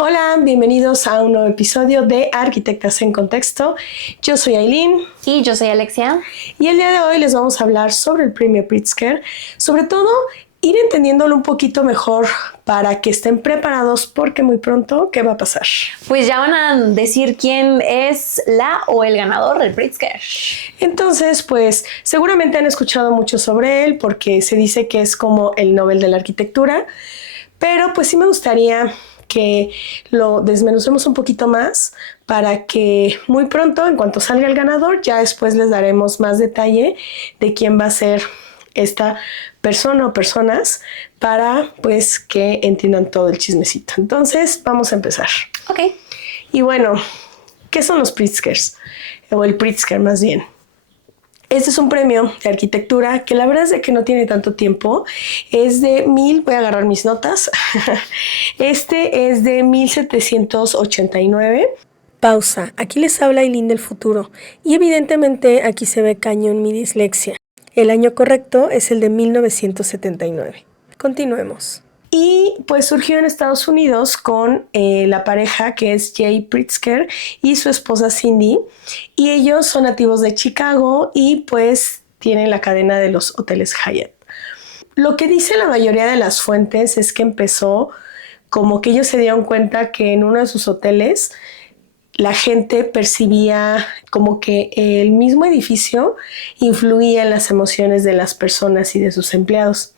Hola, bienvenidos a un nuevo episodio de Arquitectas en Contexto. Yo soy Aileen. Y yo soy Alexia. Y el día de hoy les vamos a hablar sobre el premio Pritzker. Sobre todo, ir entendiéndolo un poquito mejor para que estén preparados porque muy pronto, ¿qué va a pasar? Pues ya van a decir quién es la o el ganador del Pritzker. Entonces, pues seguramente han escuchado mucho sobre él porque se dice que es como el Nobel de la Arquitectura. Pero pues sí me gustaría que lo desmenucemos un poquito más para que muy pronto, en cuanto salga el ganador, ya después les daremos más detalle de quién va a ser esta persona o personas para pues que entiendan todo el chismecito. Entonces, vamos a empezar. Ok. Y bueno, ¿qué son los Pritzkers? O el Pritzker más bien. Este es un premio de arquitectura que la verdad es de que no tiene tanto tiempo. Es de voy a agarrar mis notas. Este es de 1789. Pausa. Aquí les habla Aileen del futuro. Y evidentemente aquí se ve cañón mi dislexia. El año correcto es el de 1979. Continuemos. Y pues surgió en Estados Unidos con la pareja que es Jay Pritzker y su esposa Cindy. Y ellos son nativos de Chicago y pues tienen la cadena de los hoteles Hyatt. Lo que dice la mayoría de las fuentes es que empezó como que ellos se dieron cuenta que en uno de sus hoteles la gente percibía como que el mismo edificio influía en las emociones de las personas y de sus empleados.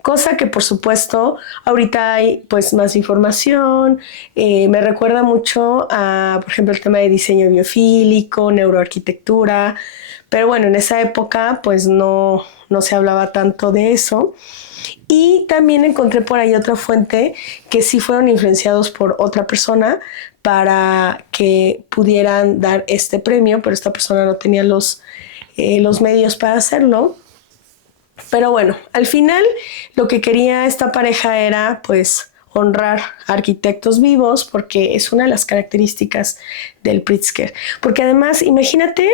Cosa que por supuesto ahorita hay pues más información, me recuerda mucho a por ejemplo el tema de diseño biofílico, neuroarquitectura, pero bueno, en esa época pues no se hablaba tanto de eso. Y también encontré por ahí otra fuente que sí fueron influenciados por otra persona para que pudieran dar este premio, pero esta persona no tenía los medios para hacerlo. Pero bueno, al final lo que quería esta pareja era pues honrar arquitectos vivos porque es una de las características del Pritzker. Porque además, imagínate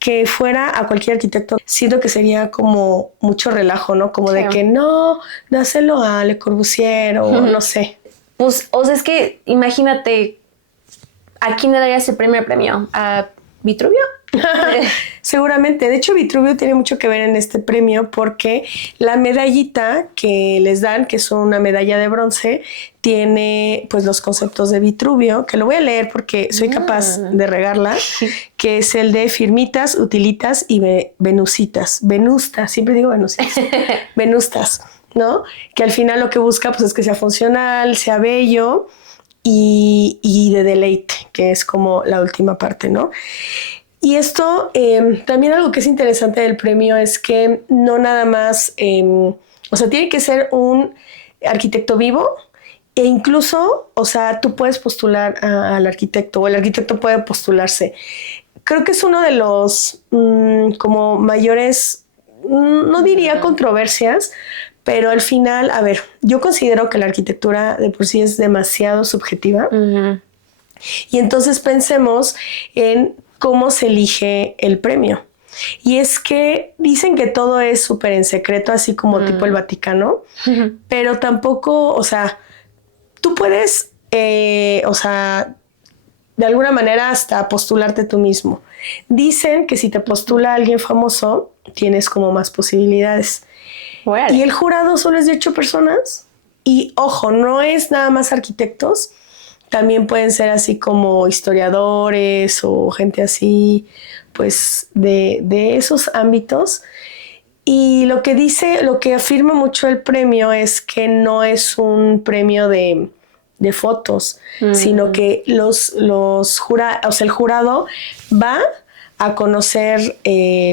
que fuera a cualquier arquitecto, siento que sería como mucho relajo, ¿no? Como de que no, dáselo a Le Corbusier o no sé. Pues, o sea, es que imagínate, ¿a quién le darías el premio? ¿A Vitruvio? Seguramente. De hecho, Vitruvio tiene mucho que ver en este premio porque la medallita que les dan, que es una medalla de bronce, tiene pues los conceptos de Vitruvio, que lo voy a leer porque soy capaz de regarla, que es el de firmitas, utilitas y venusitas. Venustas, siempre digo venusitas. Venustas, ¿no? Que al final lo que busca pues es que sea funcional, sea bello y de deleite, que es como la última parte, ¿no? Y esto, también algo que es interesante del premio es que no nada más, o sea, tiene que ser un arquitecto vivo e incluso, o sea, tú puedes postular al arquitecto o el arquitecto puede postularse. Creo que es uno de los como mayores, no diría controversias, pero al final, a ver, yo considero que la arquitectura de por sí es demasiado subjetiva. Y entonces pensemos en cómo se elige el premio. Y es que dicen que todo es súper en secreto, así como tipo el Vaticano, pero tampoco, o sea, tú puedes, o sea, de alguna manera hasta postularte tú mismo. Dicen que si te postula alguien famoso, tienes como más posibilidades. Bueno. Y el jurado solo es de 8 personas. Y ojo, no es nada más arquitectos, también pueden ser así como historiadores o gente así, pues de esos ámbitos. Y lo que afirma mucho el premio es que no es un premio de fotos, sino que o sea, el jurado va a conocer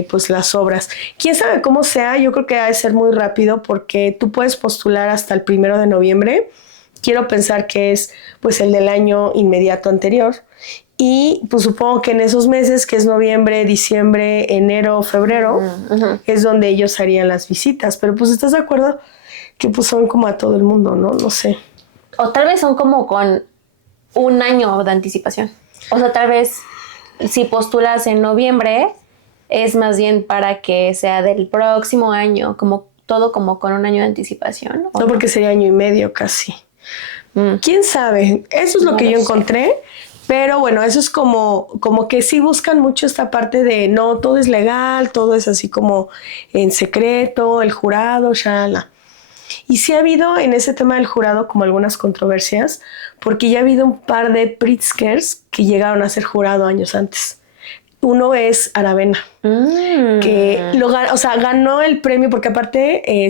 pues las obras. Quién sabe cómo sea, yo creo que ha de ser muy rápido porque tú puedes postular hasta el 1 de noviembre. Quiero pensar que es pues el del año inmediato anterior. Y pues supongo que en esos meses, que es noviembre, diciembre, enero, febrero, es donde ellos harían las visitas. Pero pues ¿estás de acuerdo? Que pues son como a todo el mundo, ¿no? No sé. O tal vez son como con un año de anticipación. O sea, tal vez si postulas en noviembre, es más bien para que sea del próximo año, como todo como con un año de anticipación. No, porque sería año y medio casi. ¿Quién sabe? Eso es lo que yo encontré. Pero bueno, eso es como que sí buscan mucho esta parte de no, todo es legal, todo es así como en secreto, el jurado, shala. Y sí ha habido en ese tema del jurado como algunas controversias, porque ya ha habido un par de Pritzkers que llegaron a ser jurado años antes. Uno es Aravena, que ganó el premio, porque aparte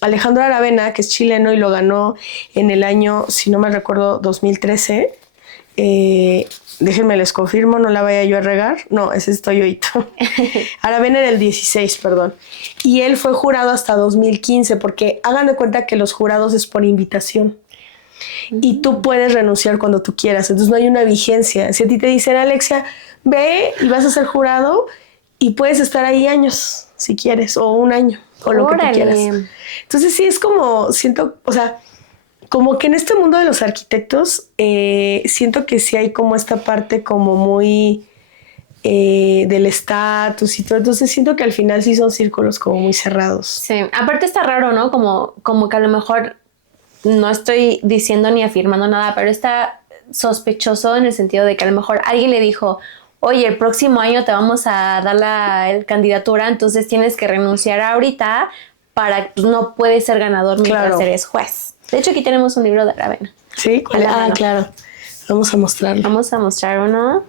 Alejandro Aravena, que es chileno y lo ganó en el año, si no me recuerdo, 2013. Déjenme les confirmo, no la vaya yo a regar. No, ese estoy yoito. Aravena era el 16, perdón. Y él fue jurado hasta 2015, porque hagan de cuenta que los jurados es por invitación. Y tú puedes renunciar cuando tú quieras, entonces no hay una vigencia. Si a ti te dicen, Alexia, ve y vas a ser jurado y puedes estar ahí años, si quieres, o un año, o lo que tú quieras. Entonces sí es como, siento, o sea, como que en este mundo de los arquitectos, siento que sí hay como esta parte como muy del estatus y todo. Entonces siento que al final sí son círculos como muy cerrados. Sí, aparte está raro, ¿no? Como que a lo mejor no estoy diciendo ni afirmando nada, pero está sospechoso en el sentido de que a lo mejor alguien le dijo, oye, el próximo año te vamos a dar la candidatura, entonces tienes que renunciar ahorita para pues, no puedes ser ganador mientras eres juez. De hecho, aquí tenemos un libro de Aravena. ¿Sí? Claro. Vamos a mostrarlo. Vamos a mostrar uno.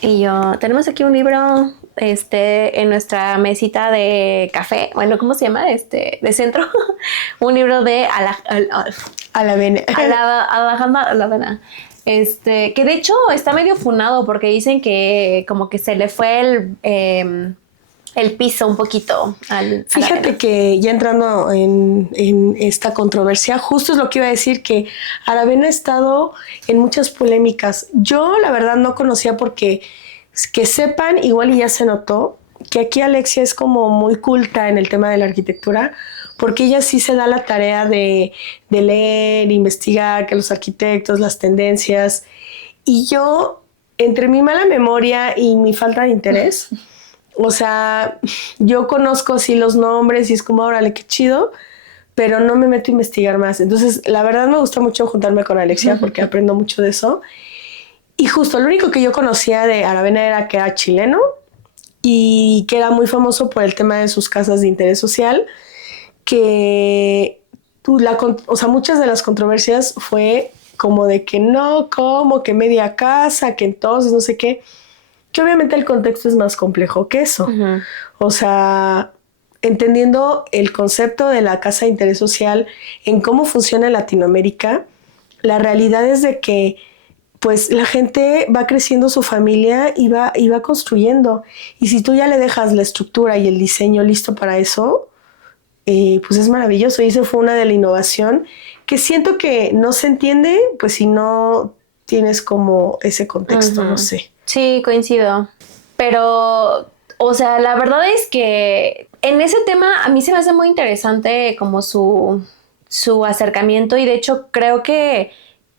Y tenemos aquí un libro en nuestra mesita de café. Bueno, ¿cómo se llama? De centro. Un libro de Aravena. Alejandro Aravena. Que de hecho está medio funado porque dicen que como que se le fue el piso un poquito Fíjate que ya entrando en esta controversia, justo es lo que iba a decir, que Aravena ha estado en muchas polémicas. Yo la verdad no conocía porque que sepan, igual y ya se notó, que aquí Alexia es como muy culta en el tema de la arquitectura, porque ella sí se da la tarea de leer, investigar, que los arquitectos, las tendencias, y yo, entre mi mala memoria y mi falta de interés, o sea, yo conozco sí los nombres y es como, órale, qué chido, pero no me meto a investigar más. Entonces, la verdad me gusta mucho juntarme con Alexia porque aprendo mucho de eso. Y justo lo único que yo conocía de Aravena era que era chileno y que era muy famoso por el tema de sus casas de interés social, que muchas de las controversias fue como de que no, como que media casa, que entonces no sé qué. Que obviamente el contexto es más complejo que eso. Uh-huh. O sea, entendiendo el concepto de la casa de interés social en cómo funciona en Latinoamérica, la realidad es de que pues la gente va creciendo su familia y va construyendo. Y si tú ya le dejas la estructura y el diseño listo para eso, pues es maravilloso. Y eso fue una de la innovación que siento que no se entiende, pues si no tienes como ese contexto, uh-huh. No sé. Sí, coincido. Pero, o sea, la verdad es que en ese tema a mí se me hace muy interesante como su acercamiento y de hecho creo que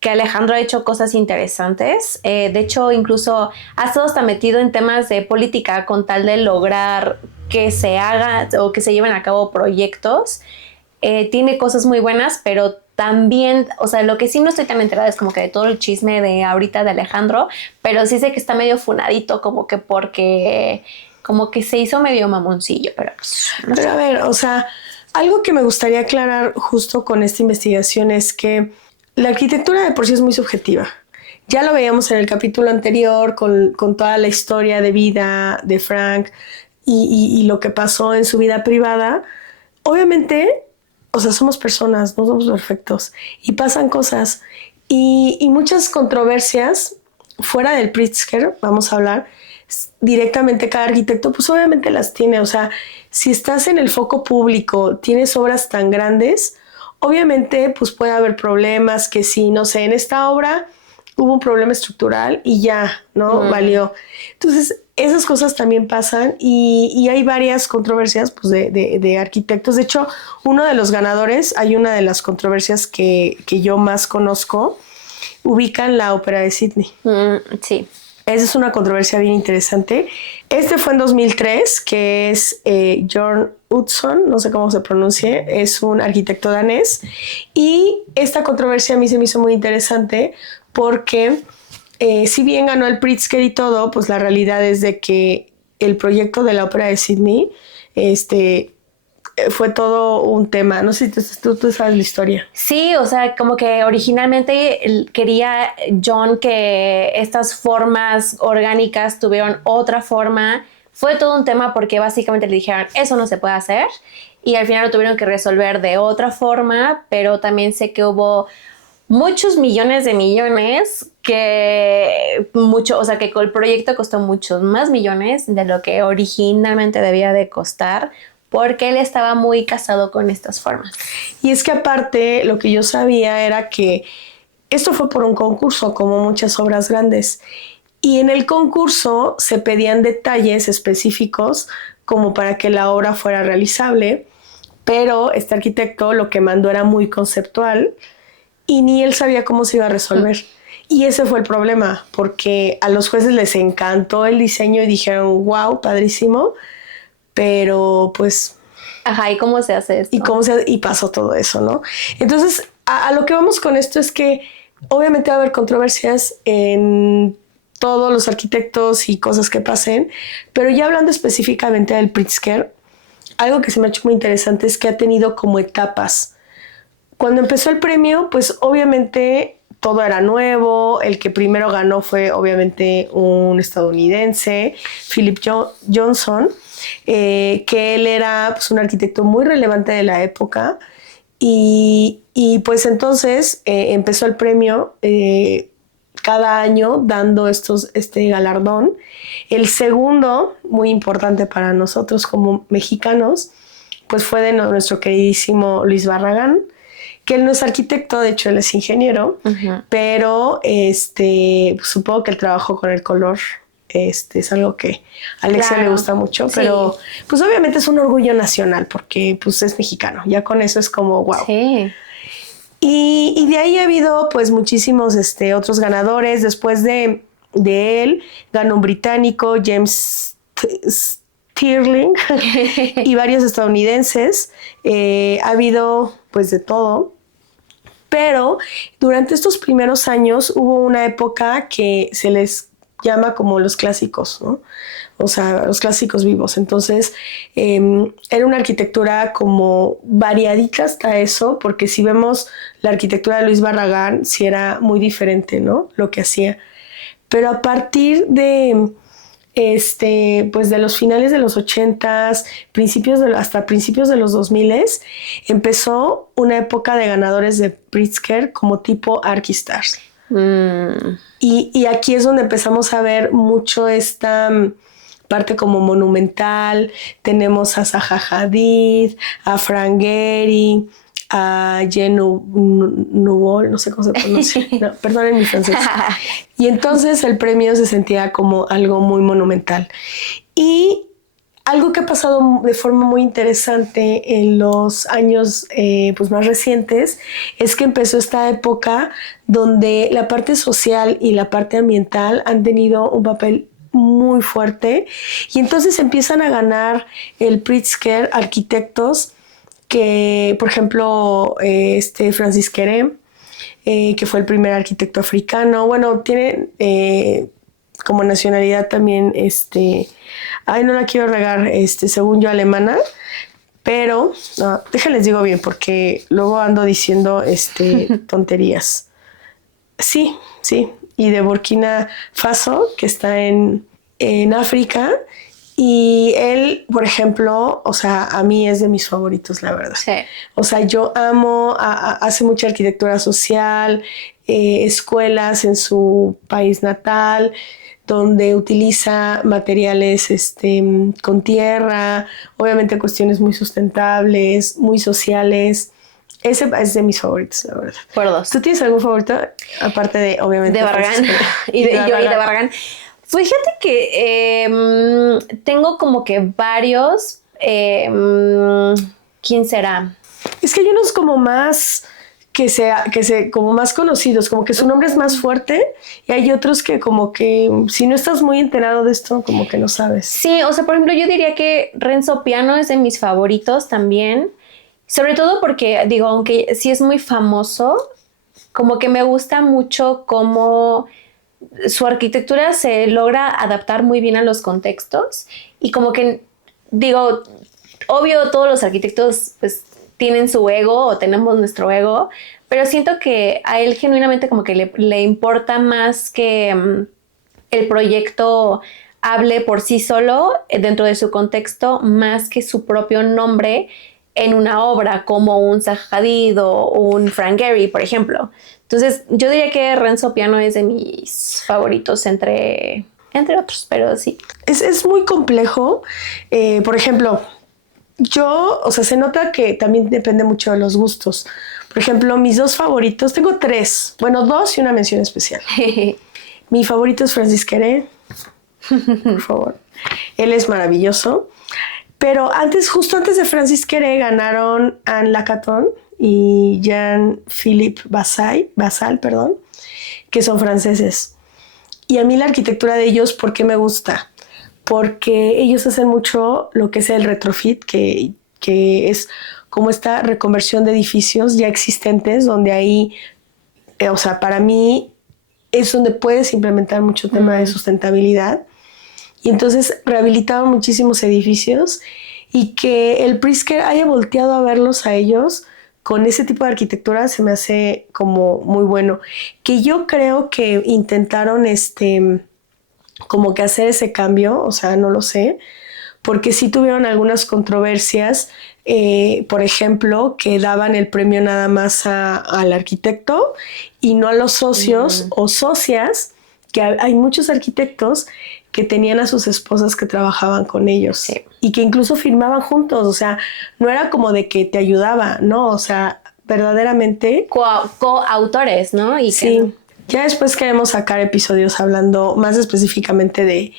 Alejandro ha hecho cosas interesantes. De hecho, incluso ha estado hasta metido en temas de política con tal de lograr que se haga o que se lleven a cabo proyectos. Tiene cosas muy buenas, pero también, o sea, lo que sí no estoy tan enterada es como que de todo el chisme de ahorita de Alejandro, pero sí sé que está medio funadito como que porque como que se hizo medio mamoncillo, pero pues, no sé. A ver, o sea, algo que me gustaría aclarar justo con esta investigación es que la arquitectura de por sí es muy subjetiva. Ya lo veíamos en el capítulo anterior con toda la historia de vida de Frank y lo que pasó en su vida privada. Obviamente, o sea, somos personas, no somos perfectos y pasan cosas y muchas controversias fuera del Pritzker, vamos a hablar, directamente cada arquitecto, pues obviamente las tiene. O sea, si estás en el foco público, tienes obras tan grandes, obviamente pues puede haber problemas que sí, no sé, en esta obra hubo un problema estructural y ya, ¿no? Valió. Entonces, esas cosas también pasan y hay varias controversias pues, de arquitectos. De hecho, uno de los ganadores, hay una de las controversias que yo más conozco, ubican la ópera de Sydney. Sí. Esa es una controversia bien interesante. Este fue en 2003, que es John Utzon, no sé cómo se pronuncie, es un arquitecto danés. Y esta controversia a mí se me hizo muy interesante porque si bien ganó el Pritzker y todo, pues la realidad es de que el proyecto de la ópera de Sydney fue todo un tema. No sé si tú sabes la historia. Sí, o sea, como que originalmente quería John que estas formas orgánicas tuvieran otra forma. Fue todo un tema porque básicamente le dijeron, eso no se puede hacer. Y al final lo tuvieron que resolver de otra forma, pero también sé que hubo muchos millones de millones o sea, que el proyecto costó muchos más millones de lo que originalmente debía de costar, porque él estaba muy casado con estas formas. Y es que aparte lo que yo sabía era que esto fue por un concurso, como muchas obras grandes. Y en el concurso se pedían detalles específicos como para que la obra fuera realizable, pero este arquitecto lo que mandó era muy conceptual y ni él sabía cómo se iba a resolver. Y ese fue el problema, porque a los jueces les encantó el diseño y dijeron, wow, padrísimo, pero pues... Ajá, ¿y cómo se hace esto? Y pasó todo eso, ¿no? Entonces, a lo que vamos con esto es que obviamente va a haber controversias en todos los arquitectos y cosas que pasen, pero ya hablando específicamente del Pritzker, algo que se me ha hecho muy interesante es que ha tenido como etapas. Cuando empezó el premio, pues obviamente todo era nuevo. El que primero ganó fue obviamente un estadounidense, Philip Johnson, que él era pues, un arquitecto muy relevante de la época. Y pues entonces empezó el premio cada año dando este galardón. El segundo, muy importante para nosotros como mexicanos, pues fue de nuestro queridísimo Luis Barragán, que él no es arquitecto, de hecho él es ingeniero, pero supongo que el trabajo con el color es algo que a Alexia le gusta mucho, pero pues obviamente es un orgullo nacional porque pues es mexicano, ya con eso es como wow. Sí. Y de ahí ha habido pues muchísimos otros ganadores. Después de él ganó un británico, James Stirling, y varios estadounidenses. Ha habido pues de todo. Pero durante estos primeros años hubo una época que se les llama como los clásicos, ¿no? O sea, los clásicos vivos. Entonces, era una arquitectura como variadita hasta eso, porque si vemos la arquitectura de Luis Barragán, sí era muy diferente, ¿no? Lo que hacía. Pero a partir de pues de los finales de los 80s, hasta principios de los 2000s, empezó una época de ganadores de Pritzker como tipo Archistars. Y aquí es donde empezamos a ver mucho esta parte como monumental. Tenemos a Zaha Hadid, a Frank Gehry, a Jean Nouvel, no sé cómo se pronuncia, no, perdonen mi francés. Y entonces el premio se sentía como algo muy monumental. Y algo que ha pasado de forma muy interesante en los años pues más recientes es que empezó esta época donde la parte social y la parte ambiental han tenido un papel muy fuerte y entonces empiezan a ganar el Pritzker arquitectos que, por ejemplo, Francis Kérem, que fue el primer arquitecto africano. Bueno, tiene como nacionalidad también, no la quiero regar, según yo, alemana, pero no, déjenles digo bien, porque luego ando diciendo tonterías. Sí, y de Burkina Faso, que está en África. Y él, por ejemplo, o sea, a mí es de mis favoritos, la verdad. Sí. O sea, yo amo, hace mucha arquitectura social, escuelas en su país natal, donde utiliza materiales con tierra, obviamente cuestiones muy sustentables, muy sociales. Ese es de mis favoritos, la verdad. Por dos. ¿Tú tienes algún favorito? Aparte de, obviamente... De Barragán. y de Barragán. Fíjate que tengo como que varios. ¿Quién será? Es que hay unos como más como más conocidos, como que su nombre es más fuerte, y hay otros que como que si no estás muy enterado de esto, como que no sabes. Sí, o sea, por ejemplo, yo diría que Renzo Piano es de mis favoritos también, sobre todo porque, digo, aunque sí es muy famoso, como que me gusta mucho cómo su arquitectura se logra adaptar muy bien a los contextos y como que, digo, obvio todos los arquitectos pues tienen su ego o tenemos nuestro ego, pero siento que a él genuinamente como que le importa más que el proyecto hable por sí solo dentro de su contexto más que su propio nombre en una obra como un Zaha Hadid o un Frank Gehry, por ejemplo. Entonces, yo diría que Renzo Piano es de mis favoritos entre otros, pero sí. Es muy complejo. Por ejemplo, o sea, se nota que también depende mucho de los gustos. Por ejemplo, mis dos favoritos, tengo tres, bueno, dos y una mención especial. Mi favorito es Francis Queré, por favor. Él es maravilloso. Pero justo antes de Francis Queré, ganaron Anne Lacaton y Jean-Philippe Basal, perdón, que son franceses. Y a mí la arquitectura de ellos, ¿por qué me gusta? Porque ellos hacen mucho lo que es el retrofit, que es como esta reconversión de edificios ya existentes, donde ahí, o sea, para mí es donde puedes implementar mucho tema de sustentabilidad. Y entonces rehabilitaban muchísimos edificios y que el Pritzker haya volteado a verlos a ellos con ese tipo de arquitectura se me hace como muy bueno. Que yo creo que intentaron como que hacer ese cambio, o sea, no lo sé, porque sí tuvieron algunas controversias, por ejemplo, que daban el premio nada más al arquitecto y no a los socios o socias, que hay muchos arquitectos que tenían a sus esposas que trabajaban con ellos, sí, y que incluso firmaban juntos, o sea, no era como de que te ayudaba, ¿no? O sea, verdaderamente... Coautores, ¿no? Y sí. No. Ya después queremos sacar episodios hablando más específicamente de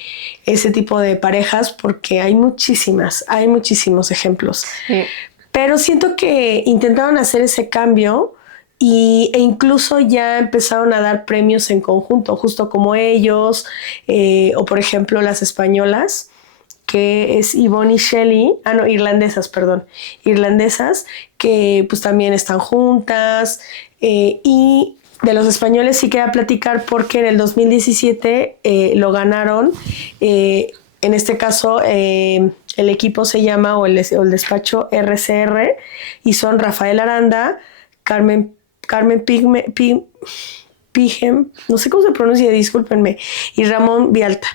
ese tipo de parejas porque hay muchísimos ejemplos. Sí. Pero siento que intentaron hacer ese cambio e incluso ya empezaron a dar premios en conjunto, justo como ellos, o por ejemplo las españolas, que es Yvonne y Shelley, irlandesas, que pues también están juntas, y de los españoles sí quería platicar porque en el 2017 lo ganaron, en este caso el equipo se llama, o el despacho RCR, y son Rafael Aranda, Carmen Pigem, no sé cómo se pronuncia, discúlpenme, y Ramón Vialta.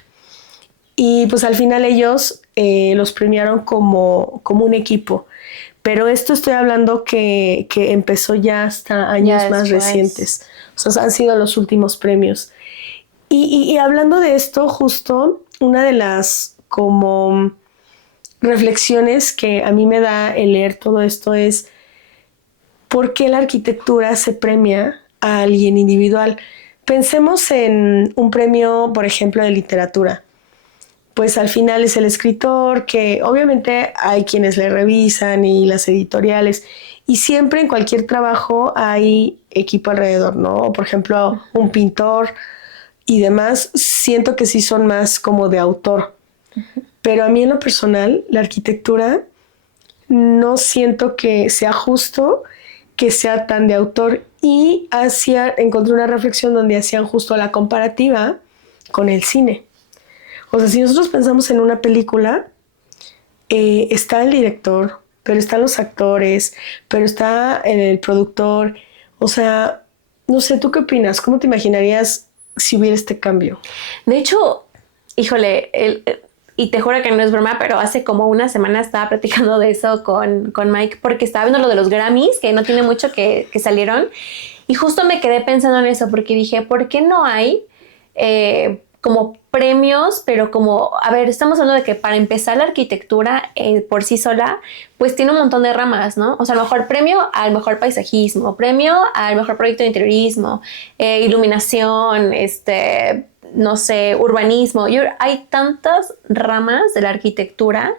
Y pues al final ellos los premiaron como un equipo. Pero esto estoy hablando que empezó ya hasta años ya más recientes. O sea, han sido los últimos premios. Y hablando de esto, justo una de las como reflexiones que a mí me da el leer todo esto es ¿por qué la arquitectura se premia a alguien individual? Pensemos en un premio, por ejemplo, de literatura. Pues al final es el escritor, que obviamente hay quienes le revisan y las editoriales, y siempre en cualquier trabajo hay equipo alrededor, ¿no? Por ejemplo, un pintor y demás, siento que sí son más como de autor. Pero a mí en lo personal, la arquitectura no siento que sea justo que sea tan de autor, y encontré una reflexión donde hacían justo la comparativa con el cine. O sea, si nosotros pensamos en una película, está el director, pero están los actores, pero está el productor. O sea, no sé, ¿tú qué opinas? ¿Cómo te imaginarías si hubiera este cambio? De hecho, híjole, y te juro que no es broma, pero hace como una semana estaba platicando de eso con Mike, porque estaba viendo lo de los Grammys, que no tiene mucho que salieron, y justo me quedé pensando en eso, porque dije, ¿por qué no hay como premios? Pero como, a ver, estamos hablando de que para empezar la arquitectura por sí sola, pues tiene un montón de ramas, ¿no? O sea, a lo mejor premio al mejor paisajismo, premio al mejor proyecto de interiorismo, iluminación, no sé, urbanismo. Hay tantas ramas de la arquitectura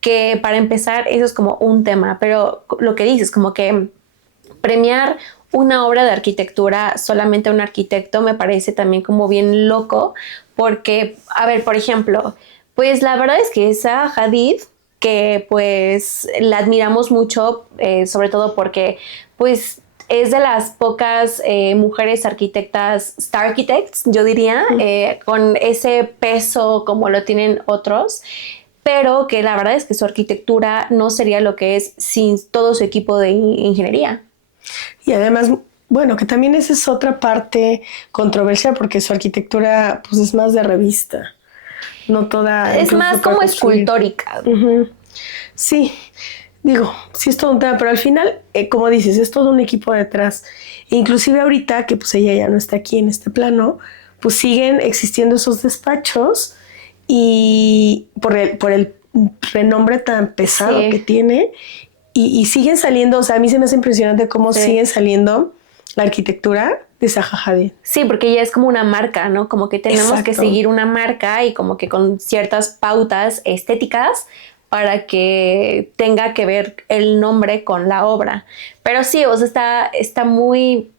que para empezar eso es como un tema, pero lo que dices, como que premiar una obra de arquitectura solamente a un arquitecto me parece también como bien loco, porque, a ver, por ejemplo, pues la verdad es que esa Hadid, que pues la admiramos mucho, sobre todo porque pues es de las pocas mujeres arquitectas, star architects, yo diría, con ese peso como lo tienen otros, pero que la verdad es que su arquitectura no sería lo que es sin todo su equipo de ingeniería. Y además, bueno, que también esa es otra parte controversial porque su arquitectura pues es más de revista, no toda... Es más como escultórica. Uh-huh. Sí, digo, sí es todo un tema, pero al final, como dices, es todo un equipo detrás. E inclusive ahorita que pues ella ya no está aquí en este plano, pues siguen existiendo esos despachos y por el renombre tan pesado Sí. que tiene y siguen saliendo, o sea, a mí se me hace impresionante cómo Sí. siguen saliendo la arquitectura de Zaha Hadid. Sí, porque ya es como una marca, ¿no? Como que tenemos Exacto. que seguir una marca y como que con ciertas pautas estéticas para que tenga que ver el nombre con la obra. Pero sí, o sea, está muy,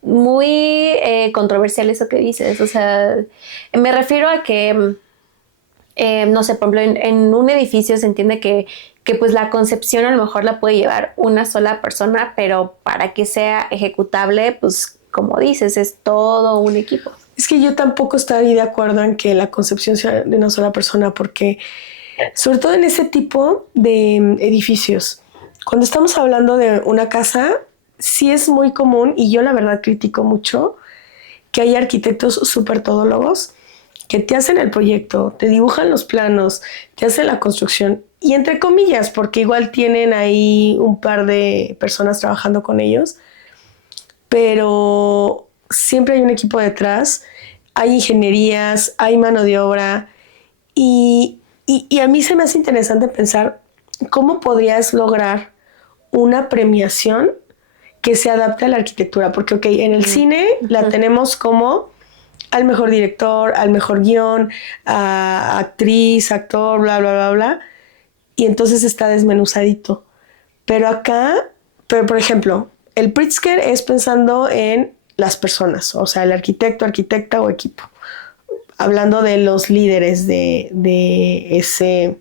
muy controversial eso que dices. O sea, me refiero a que, no sé, por ejemplo, en un edificio se entiende que pues la concepción a lo mejor la puede llevar una sola persona, pero para que sea ejecutable, pues como dices, es todo un equipo. Es que yo tampoco estaría de acuerdo en que la concepción sea de una sola persona, porque sobre todo en ese tipo de edificios, cuando estamos hablando de una casa, sí es muy común, y yo la verdad critico mucho, que hay arquitectos súper todólogos que te hacen el proyecto, te dibujan los planos, te hacen la construcción, y entre comillas, porque igual tienen ahí un par de personas trabajando con ellos, pero siempre hay un equipo detrás, hay ingenierías, hay mano de obra, y a mí se me hace interesante pensar cómo podrías lograr una premiación que se adapte a la arquitectura, porque ok, en el cine la tenemos como al mejor director, al mejor guión, a actriz, actor, bla, bla, bla, bla, y entonces está desmenuzadito. Pero acá, pero por ejemplo, el Pritzker es pensando en las personas, o sea, el arquitecto, arquitecta o equipo. Hablando de los líderes de ese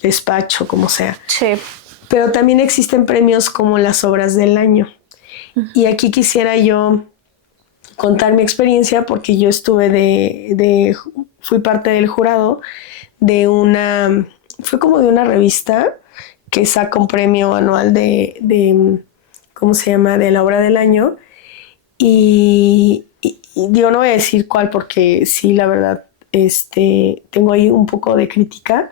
despacho, como sea. Sí. Pero también existen premios como las obras del año. Y aquí quisiera yo contar mi experiencia porque yo estuve fui parte del jurado fue como de una revista que saca un premio anual ¿cómo se llama? De la obra del año. Y digo, no voy a decir cuál porque sí, la verdad, tengo ahí un poco de crítica,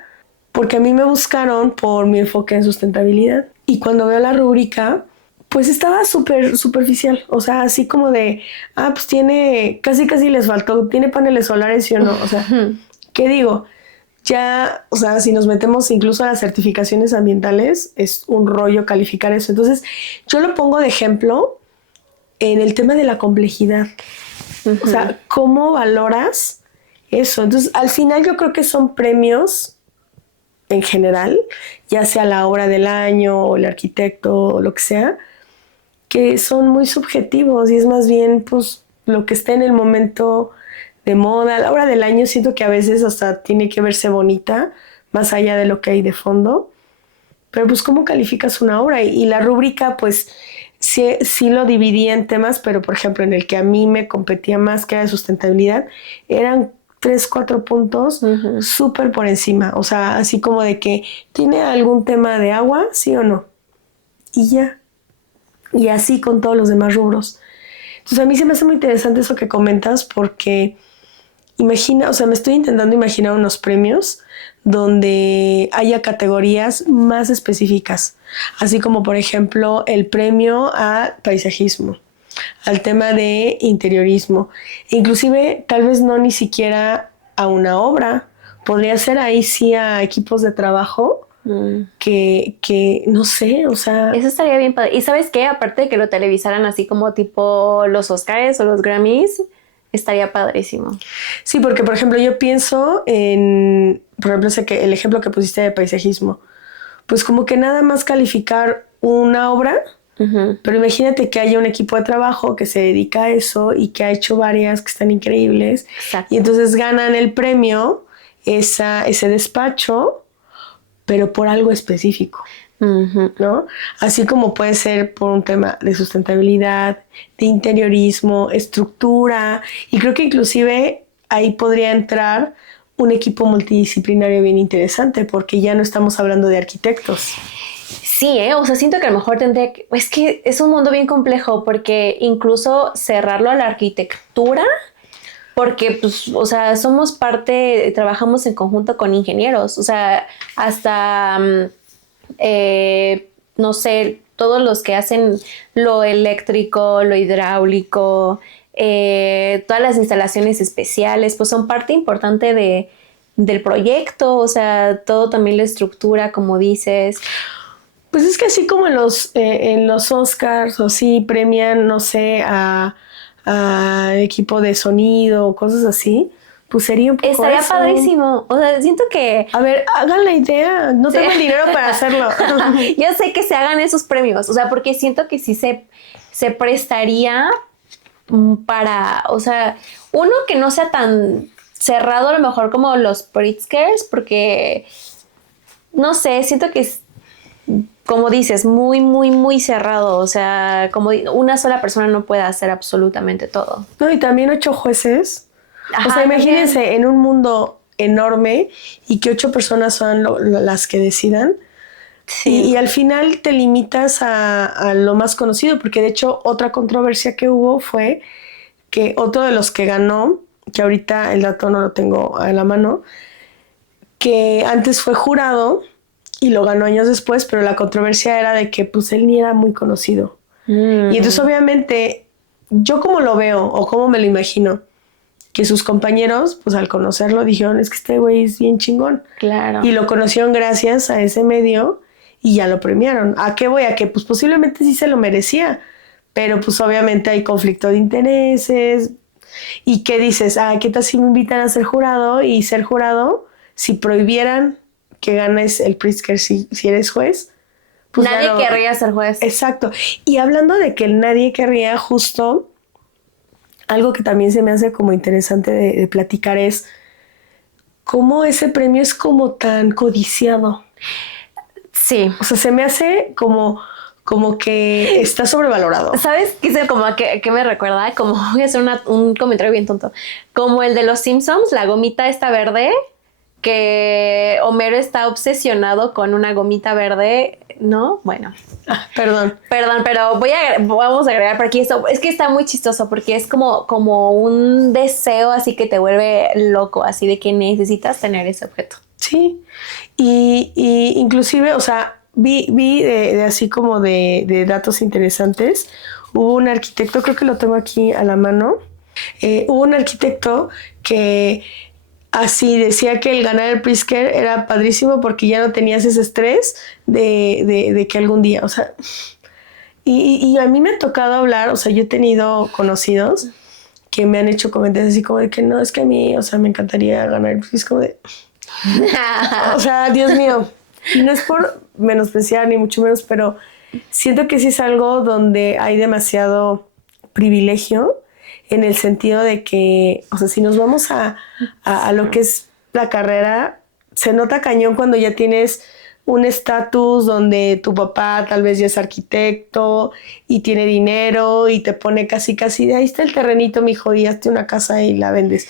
porque a mí me buscaron por mi enfoque en sustentabilidad. Y cuando veo la rúbrica, pues estaba súper superficial, o sea, así como de, pues tiene, casi les faltó, tiene paneles solares, ¿sí o no? O sea, ¿qué digo? Ya, o sea, si nos metemos incluso a las certificaciones ambientales, es un rollo calificar eso. Entonces, yo lo pongo de ejemplo en el tema de la complejidad. Uh-huh. O sea, ¿cómo valoras eso? Entonces, al final yo creo que son premios en general, ya sea la obra del año o el arquitecto o lo que sea, que son muy subjetivos y es más bien pues lo que esté en el momento de moda. La obra del año siento que a veces hasta tiene que verse bonita, más allá de lo que hay de fondo. Pero pues ¿cómo calificas una obra? Y la rúbrica pues sí lo dividía en temas, pero por ejemplo en el que a mí me competía más, que era de sustentabilidad, eran 3, 4 puntos súper por encima. O sea, así como de que ¿tiene algún tema de agua? ¿Sí o no? Y ya. Y así con todos los demás rubros. Entonces a mí se me hace muy interesante eso que comentas porque imagina, o sea, me estoy intentando imaginar unos premios donde haya categorías más específicas, así como por ejemplo el premio a paisajismo, al tema de interiorismo, inclusive tal vez no ni siquiera a una obra, podría ser ahí sí a equipos de trabajo que no sé, o sea... Eso estaría bien padre. ¿Y sabes qué? Aparte de que lo televisaran así como tipo los Oscars o los Grammys, estaría padrísimo. Sí, porque por ejemplo yo pienso en, por ejemplo, el ejemplo que pusiste de paisajismo, pues como que nada más calificar una obra Ujú. Pero imagínate que haya un equipo de trabajo que se dedica a eso y que ha hecho varias que están increíbles. Exacto. Y entonces ganan el premio, ese despacho, pero por algo específico, Ujú. ¿no? Así como puede ser por un tema de sustentabilidad, de interiorismo, estructura. Y creo que inclusive ahí podría entrar un equipo multidisciplinario bien interesante, porque ya no estamos hablando de arquitectos. Sí, o sea, siento que a lo mejor tendría que... Es que es un mundo bien complejo porque incluso cerrarlo a la arquitectura, porque, pues, o sea, somos parte, trabajamos en conjunto con ingenieros, o sea, hasta, no sé, todos los que hacen lo eléctrico, lo hidráulico, todas las instalaciones especiales, pues son parte importante del proyecto, o sea, todo también la estructura, como dices. Pues es que así como en los Oscars o sí premian, no sé, a equipo de sonido o cosas así, pues sería un poco Estaría eso. padrísimo. O sea, siento que... A ver, hagan la idea. No Sí. tengo el dinero para hacerlo. Yo sé que se hagan esos premios. O sea, porque siento que sí se prestaría para... O sea, uno que no sea tan cerrado a lo mejor como los Pritzkers, porque... No sé, siento que es, como dices, muy, muy, muy cerrado. O sea, como una sola persona no puede hacer absolutamente todo. No, y también 8 jueces. O sea, Ajá, imagínense también. en un mundo enorme y que 8 personas son las que decidan. Sí. Y al final te limitas a lo más conocido, porque de hecho otra controversia que hubo fue que otro de los que ganó, que ahorita el dato no lo tengo a la mano, que antes fue jurado y lo ganó años después, pero la controversia era de que pues él ni era muy conocido. Y entonces obviamente yo como lo veo o como me lo imagino, que sus compañeros pues al conocerlo dijeron es que este güey es bien chingón. Claro. Y lo conocieron gracias a ese medio y ya lo premiaron. ¿A qué voy? A que pues posiblemente sí se lo merecía, pero pues obviamente hay conflicto de intereses. ¿Y qué dices? Ah, ¿qué tal si me invitan a ser jurado? Y ser jurado, si prohibieran que ganes el Pritzker si eres juez, pues Nadie querría ser juez. Exacto. Y hablando de que nadie querría, justo algo que también se me hace como interesante de platicar es cómo ese premio es como tan codiciado. Sí. O sea, se me hace como que está sobrevalorado. ¿Sabes qué sé como que me recuerda? Como voy a hacer un comentario bien tonto. Como el de los Simpsons, la gomita esta verde, que Homero está obsesionado con una gomita verde, ¿no? Bueno. Perdón. Perdón, pero vamos a agregar por aquí esto. Es que está muy chistoso porque es como un deseo así que te vuelve loco, así de que necesitas tener ese objeto. Sí. Y inclusive, o sea, vi de así como de datos interesantes. Hubo un arquitecto, creo que lo tengo aquí a la mano. Hubo un arquitecto que así decía que el ganar el Pritzker era padrísimo porque ya no tenías ese estrés de que algún día, o sea, y a mí me ha tocado hablar, o sea, yo he tenido conocidos que me han hecho comentarios así como de que no, es que a mí, o sea, me encantaría ganar el Pritzker, como de, o sea, Dios mío, no es por menospreciar ni mucho menos, pero siento que sí es algo donde hay demasiado privilegio en el sentido de que, o sea, si nos vamos a lo que es la carrera, se nota cañón cuando ya tienes un estatus donde tu papá tal vez ya es arquitecto y tiene dinero y te pone casi casi de ahí está el terrenito, mijo, y hazte una casa y la vendes.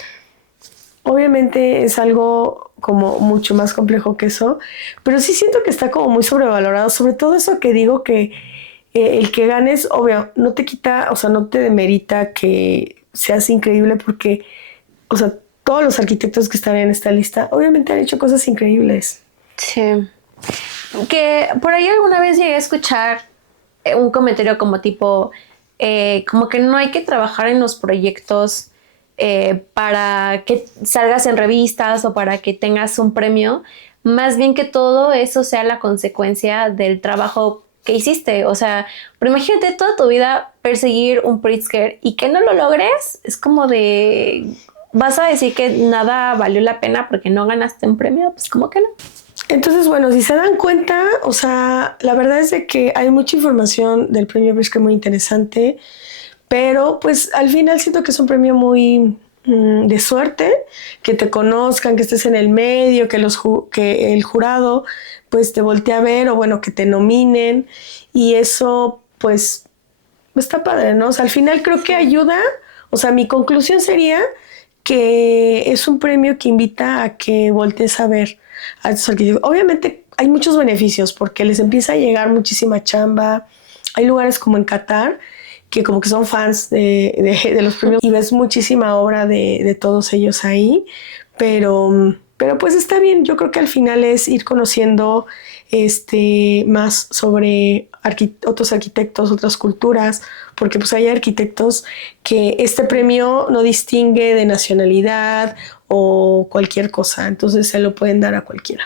Obviamente es algo como mucho más complejo que eso, pero sí siento que está como muy sobrevalorado, sobre todo eso que digo que el que ganes, obvio, no te quita, o sea, no te demerita que seas increíble porque, o sea, todos los arquitectos que están en esta lista obviamente han hecho cosas increíbles. Sí. Que por ahí alguna vez llegué a escuchar un comentario como tipo, como que no hay que trabajar en los proyectos para que salgas en revistas o para que tengas un premio, más bien que todo eso sea la consecuencia del trabajo que hiciste. O sea, pero imagínate toda tu vida perseguir un Pritzker y que no lo logres, es como de... ¿Vas a decir que nada valió la pena porque no ganaste un premio? Pues como que no. Entonces, bueno, si se dan cuenta, o sea, la verdad es de que hay mucha información del premio Pritzker muy interesante, pero pues al final siento que es un premio muy de suerte, que te conozcan, que estés en el medio, que el jurado pues te voltee a ver o bueno, que te nominen y eso pues está padre, ¿no? O sea, al final creo que ayuda, o sea, mi conclusión sería que es un premio que invita a que voltees a ver a estos arquitectos. Obviamente hay muchos beneficios porque les empieza a llegar muchísima chamba. Hay lugares como en Qatar que como que son fans de los premios y ves muchísima obra de todos ellos ahí, pero pues está bien. Yo creo que al final es ir conociendo más sobre otros arquitectos, otras culturas, porque pues hay arquitectos que este premio no distingue de nacionalidad o cualquier cosa, entonces se lo pueden dar a cualquiera.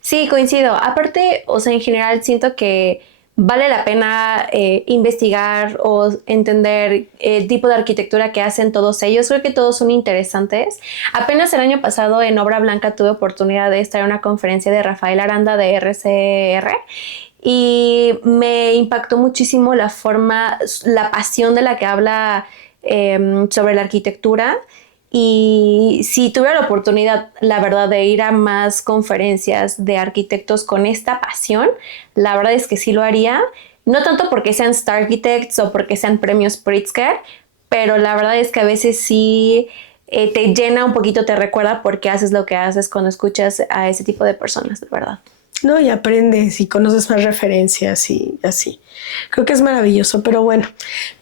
Sí, coincido. Aparte, o sea, en general siento que vale la pena investigar o entender el tipo de arquitectura que hacen todos ellos. Creo que todos son interesantes. Apenas el año pasado en Obra Blanca tuve oportunidad de estar en una conferencia de Rafael Aranda de RCR y me impactó muchísimo la forma, la pasión de la que habla sobre la arquitectura. Y si tuviera la oportunidad, la verdad, de ir a más conferencias de arquitectos con esta pasión, la verdad es que sí lo haría. No tanto porque sean Star Architects o porque sean premios Pritzker, pero la verdad es que a veces sí te llena un poquito, te recuerda por qué haces lo que haces cuando escuchas a ese tipo de personas, de verdad. No, y aprendes y conoces más referencias y así. Creo que es maravilloso, pero bueno,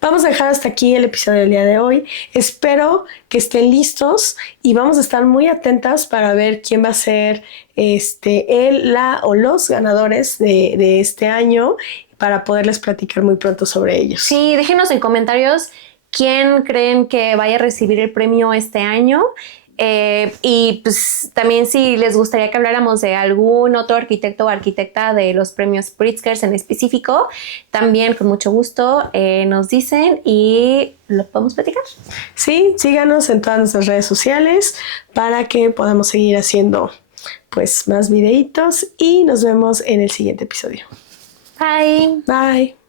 vamos a dejar hasta aquí el episodio del día de hoy. Espero que estén listos y vamos a estar muy atentas para ver quién va a ser el, la o los ganadores de este año para poderles platicar muy pronto sobre ellos. Sí, déjenos en comentarios quién creen que vaya a recibir el premio este año. Y pues también si les gustaría que habláramos de algún otro arquitecto o arquitecta de los premios Pritzker en específico, también con mucho gusto nos dicen y lo podemos platicar. Sí, síganos en todas nuestras redes sociales para que podamos seguir haciendo pues más videitos y nos vemos en el siguiente episodio. Bye. Bye.